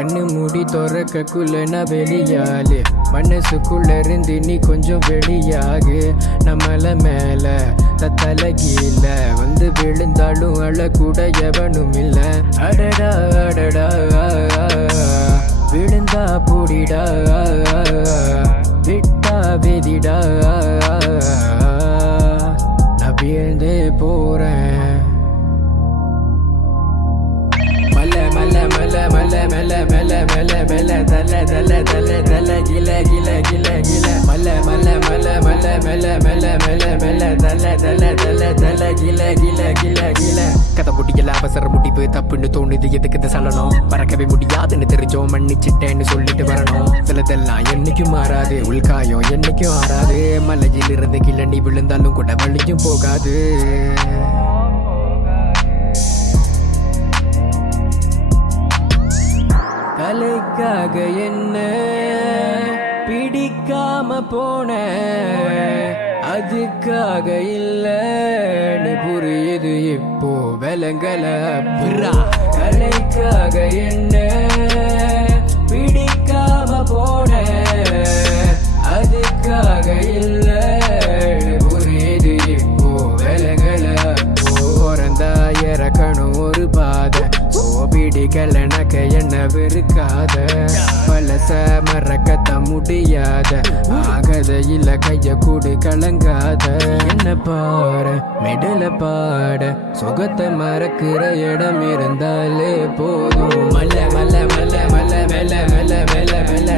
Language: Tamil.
கண்ணு மூடி துறக்கக்குள்ள நான் வெளியாளு மனசுக்குள்ள இருந்து நீ கொஞ்சம் வெளியாகு நம்மள மேல தத்தல கீழ வந்து விழுந்தாலும் அழக்கூட எவனும் இல்ல அடடா அடடா விழுந்தா பூடிடா விட்டா வெதிடா நான் வீழ்ந்தே போறேன் மல்ல மல்ல மல்ல மல்ல மல்ல மல்ல மல்ல தல தல தல தல கில கில கில கில மல்ல மல்ல மல்ல மல்ல மல்ல மல்ல மல்ல மல்ல தல தல தல தல கில கில கில கில கதை முடியல அவசர முடிவு தப்புன்னு தோணுது எதுக்கு இந்த சலனம் மறக்கவே முடியாதுன்னு தெரிஞ்சோம் மன்னிச்சிட்டேன்னு சொல்லிட்டு வரணும் சிலதெல்லாம் என்னைக்கும் மாறாது உள்காயம் என்னைக்கும் ஆறாது மலையில் இருந்து கிளண்டி விழுந்தாலும் கூட வலியும் போகாது கலைக்காக என்ன பிடிக்காம போன அதுக்காக இல்லன்னு புரியுது இப்போ விலங்கல கலைக்காக என்ன பிடிக்காம போன அதுக்காக இல்லன்னு புரியுது இப்போ விலங்கல போறந்தா இறக்கணும் ஒரு பாதை பிடிக்கலனக்க என்ன வெறுக்காத பலச மறக்கத்த முடியாத ஆகதையில கைய கூடு கலங்காத என்ன பாரு மெடல பாட சுகத்தை மறக்கிற இடம் இருந்தாலே போதும் மல்ல மல்ல மல்ல மல்ல மெல்ல மெல்ல மெல்ல மெல்ல